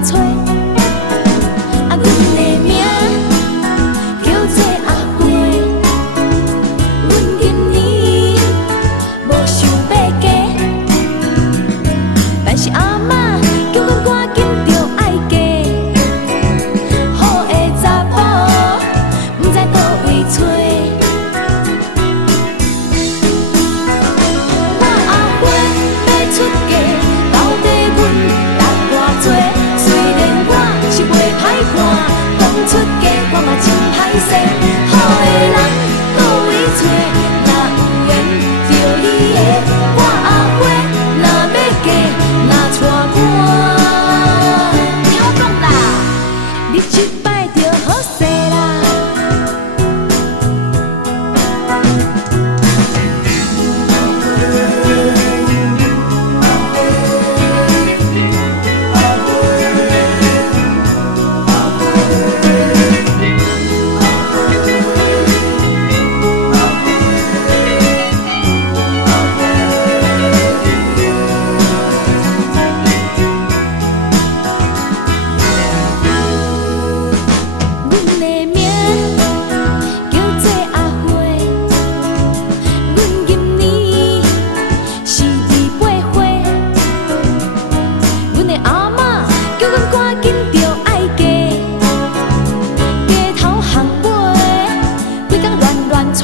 乱吹。啊，阮的名叫做阿花，阮今年无想要嫁，但是阿嬷叫阮赶紧着爱嫁。好的查某，不知倒位找。我阿花要出嫁，到底阮值偌多？虽然我是袂歹看，讲出嫁我嘛真歹势。好的人倒位找？若有缘着你的，我阿花若要嫁，若娶我。听我讲啦，你这摆着好势啦。阮的名叫做阿花，阮今年是28岁。阮的阿嬷叫阮赶紧着爱嫁，街头巷尾规工乱吹。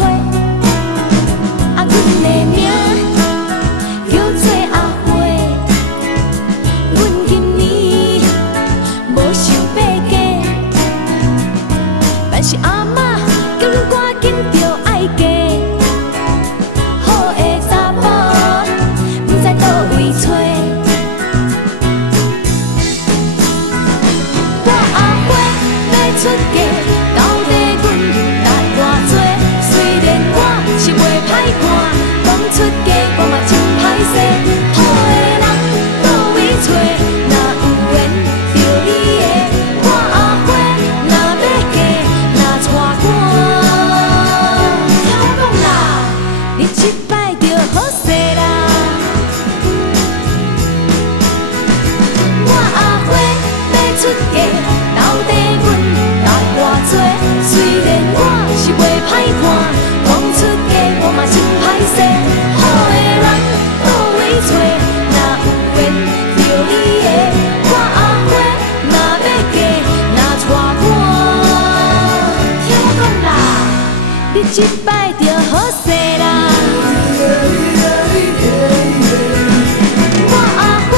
啊，阮的名叫做阿花，阮今年无想要嫁。但是阿嬷叫阮赶紧着爱嫁，好的查某不知倒位找。我阿花要出嫁，到底阮值偌多？虽然我是袂歹看，讲出嫁我嘛真歹势。好的人倒位找？若有缘着你的，我阿花若要嫁，若娶我。听我讲啦，你这摆着好势啦。我阿花要出嫁，到底阮值偌多？虽然我是袂歹看，讲出嫁我嘛真歹势。好的人倒位找？若有缘着你的，我阿花若要嫁，若娶我。听我讲啦，你这摆着好势啦。我阿花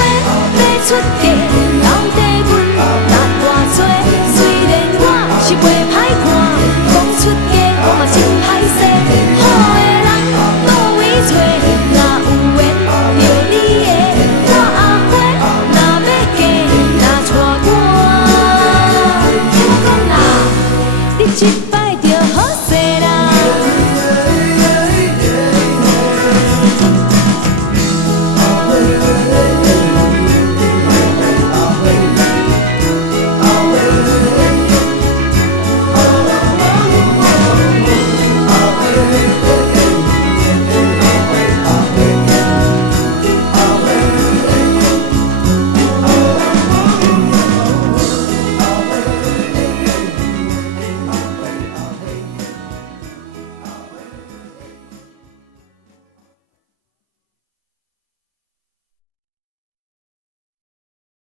要出嫁，到底阮值偌多？虽然我是袂歹看，讲出嫁我嘛真歹势。好的人倒位找？若有缘着你的，我阿花若要嫁，若娶我。听我讲啦，你这摆着好势啦。